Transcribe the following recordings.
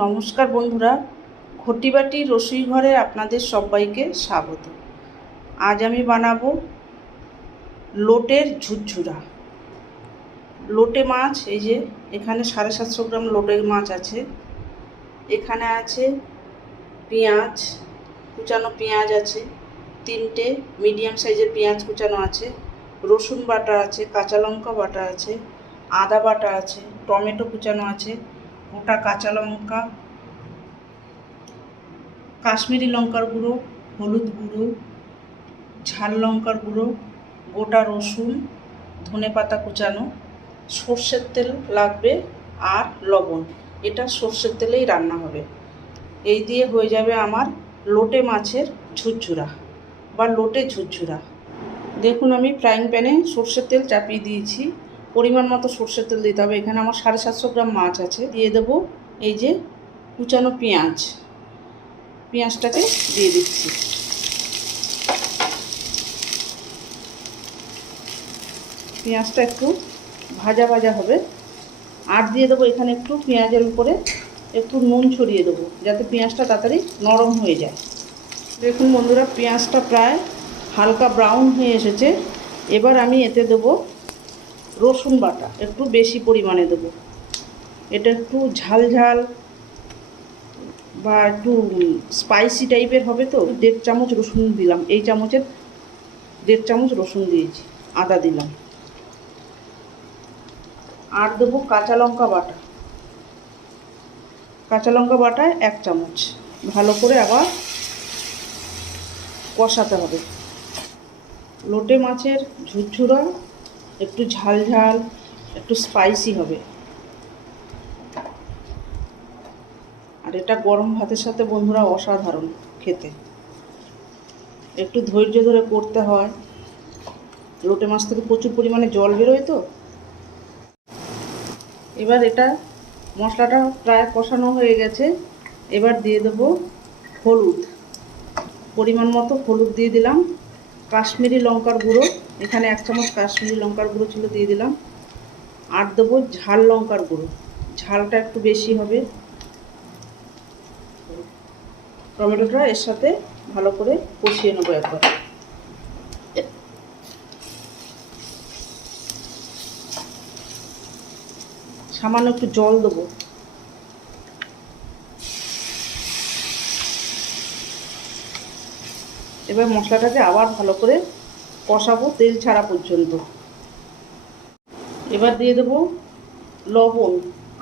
নমস্কার বন্ধুরা, ঘটি বাটির রসুই ঘরে আপনাদের সবাইকে স্বাগত। আজ আমি বানাবো লোটের ঝুরঝুরা। লোটে মাছ, এই যে এখানে 750 গ্রাম লোটে মাছ আছে। এখানে আছে পেঁয়াজ, কুচানো পেঁয়াজ আছে, 3টে মিডিয়াম সাইজের পেঁয়াজ কুচানো আছে, রসুন বাটা আছে, কাঁচা লঙ্কা বাটা আছে, আদা বাটা আছে, টমেটো কুচানো আছে, গোটা কাঁচা লঙ্কা, কাশ্মীরি লঙ্কার গুঁড়ো, হলুদ গুঁড়ো, ঝাল লঙ্কার গুঁড়ো, গোটা রসুন, ধনেপাতা কুচানো, সর্ষের তেল লাগবে আর লবণ। এটা সর্ষের তেলেই রান্না হবে। এই দিয়ে হয়ে যাবে আমার লোটে মাছের ঝুরঝুরা বা লোটে ঝুরঝুরা। দেখুন, আমি ফ্রাইং প্যানে সর্ষের তেল চাপিয়ে দিয়েছি। পরিমাণ মতো সর্ষের তেল দিতে হবে। এখানে আমার 750 গ্রাম মাছ আছে। দিয়ে দেবো এই যে কুচানো পেঁয়াজ, পেঁয়াজটাকে দিয়ে দিচ্ছি। পেঁয়াজটা একটু ভাজা ভাজা হবে। আর দিয়ে দেবো এখানে একটু পেঁয়াজের উপরে একটু নুন ছড়িয়ে দেবো, যাতে পেঁয়াজটা তাড়াতাড়ি নরম হয়ে যায়। দেখুন বন্ধুরা, পেঁয়াজটা প্রায় হালকা ব্রাউন হয়ে এসেছে। এবার আমি এতে দেবো রসুন বাটা, একটু বেশি পরিমাণে দেবো। এটা একটু ঝাল ঝাল বা একটু স্পাইসি টাইপের হবে, তো 1.5 চামচ রসুন দিলাম। এই চামচের 1.5 চামচ রসুন দিয়েছি। আদা দিলাম। আর দেবো কাঁচা লঙ্কা বাটা, কাঁচা লঙ্কা বাটায় 1 চামচ। ভালো করে আবার কষাতে হবে। লোটে মাছের ঝুরঝুরা একটু ঝাল ঝাল, একটু স্পাইসি হবে। আর এটা গরম ভাতের সাথে বন্ধুরা অসাধারণ খেতে। একটু ধৈর্য ধরে করতে হয়। লোটে মাছ থেকে প্রচুর পরিমাণে জল বেরোয় তো। এবার এটা মশলাটা প্রায় কষানো হয়ে গেছে। এবার দিয়ে দেবো হলুদ, পরিমাণ মতো হলুদ দিয়ে দিলাম। কাশ্মীরি লঙ্কার গুঁড়ো, এখানে 1 চামচ কাশ্মীরি লঙ্কার গুঁড়ো ছিল, দিয়ে দিলাম। আর দেবো ঝাল লঙ্কার গুঁড়ো, ঝালটা একটু বেশি হবে। টমেটোটা এর সাথে ভালো করে কষিয়ে নেবো একবার। সামান্য একটু জল দেবো। এবার মশলাটাকে আবার ভালো করে কষাবো তেল ছাড়া পর্যন্ত। এবার দিয়ে দেবো লবণ।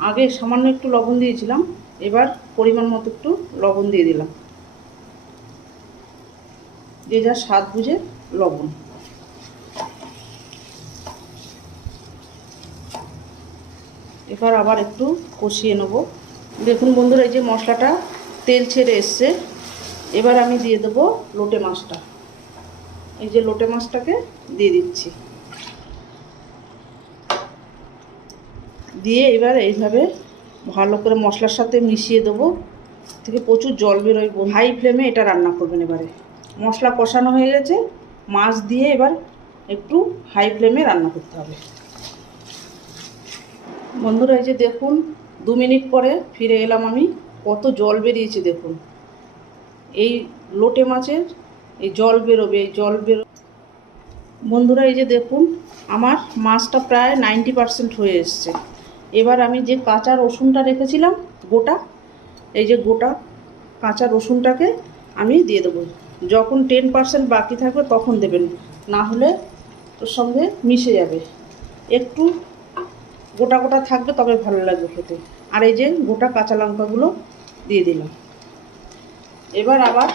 আগে সামান্য একটু লবণ দিয়েছিলাম, এবার পরিমাণ মতো একটু লবণ দিয়ে দিলাম। যে যা স্বাদ বুঝে লবণ। এবার আবার একটু কষিয়ে নেব। দেখুন বন্ধুরা, এই যে মশলাটা তেল ছেড়ে এসছে। এবার আমি দিয়ে দেবো লোটে মাছটা। এই যে লোটে মাছটাকে দিয়ে দিচ্ছি। দিয়ে এবার এইভাবে ভালো করে মশলার সাথে মিশিয়ে দেবো। থেকে প্রচুর জল বেরোয়। হাই ফ্লেমে এটা রান্না করবেন। এবারে মশলা কষানো হয়ে গেছে, মাছ দিয়ে এবার একটু হাই ফ্লেমে রান্না করতে হবে। বন্ধুরা, এই যে দেখুন 2 মিনিট পরে ফিরে এলাম আমি। কত জল বেরিয়েছে দেখুন। এই লোটে মাছের এই জল বেরোবে, এই জল বন্ধুরা, এই যে দেখুন আমার মাছটা প্রায় 90% হয়ে এসছে। এবার আমি যে কাঁচা রসুনটা রেখেছিলাম গোটা, এই যে গোটা কাঁচা রসুনটাকে আমি দিয়ে দেবো। যখন 10% বাকি থাকবে তখন দেবেন, না হলে ওর সঙ্গে মিশে যাবে। একটু গোটা গোটা থাকবে, তবে ভালো লাগবে খেতে। আর এই যে গোটা কাঁচা লঙ্কাগুলো দিয়ে দিলাম। এবার আবার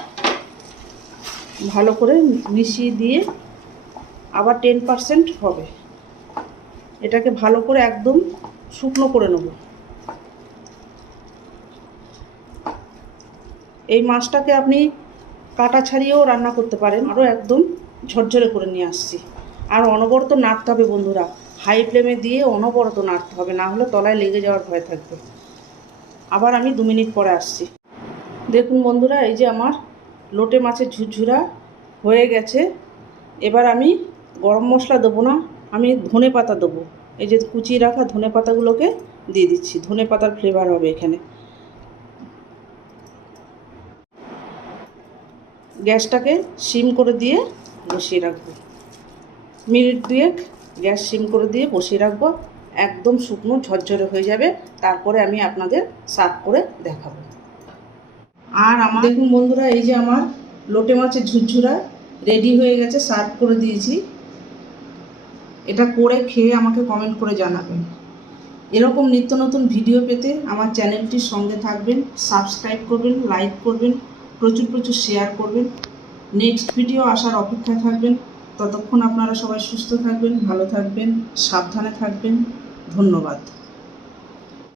ভালো করে মিশিয়ে দিয়ে আবার 10% হবে। এটাকে ভালো করে একদম শুকনো করে নেব। এই মাছটাকে আপনি কাটা ছাড়িয়েও রান্না করতে পারেন। আরও একদম ঝরঝরে করে নিয়ে আসছি। আর অনবরত নাড়তে হবে বন্ধুরা। হাই ফ্লেমে দিয়ে অনবরত নাড়তে হবে, না হলে তলায় লেগে যাওয়ার ভয় থাকবে। আবার আমি 2 মিনিট পরে আসছি। দেখুন বন্ধুরা, এই যে আমার লোটে মাছের ঝুরঝুরা হয়ে গেছে। এবার আমি গরম মশলা দেবো না, আমি ধনে পাতা দেবো। এই যে কুচিয়ে রাখা ধনে পাতাগুলোকে দিয়ে দিচ্ছি। ধনে পাতার ফ্লেভার হবে এখানে। গ্যাসটাকে সিম করে দিয়ে বসিয়ে রাখবো। মিনিট দুয়েক গ্যাস সিম করে দিয়ে বসিয়ে রাখবো, একদম শুকনো ঝরঝরে হয়ে যাবে। তারপরে আমি আপনাদের সার্ভ করে দেখাবো। আর আমার দেখুন বন্ধুরা, এই যে আমার লোটে মাছের ঝুরঝুরা রেডি হয়ে গেছে, সার্ভ করে দিয়েছি। এটা করে খেয়ে আমাকে কমেন্ট করে জানাবেন। এরকম নিত্য নতুন ভিডিও পেতে আমার চ্যানেলটির সঙ্গে থাকবেন, সাবস্ক্রাইব করবেন, লাইক করবেন, প্রচুর প্রচুর শেয়ার করবেন। নেক্সট ভিডিও আসার অপেক্ষায় থাকবেন। ততক্ষণ আপনারা সবাই সুস্থ থাকবেন, ভালো থাকবেন, সাবধানে থাকবেন। ধন্যবাদ।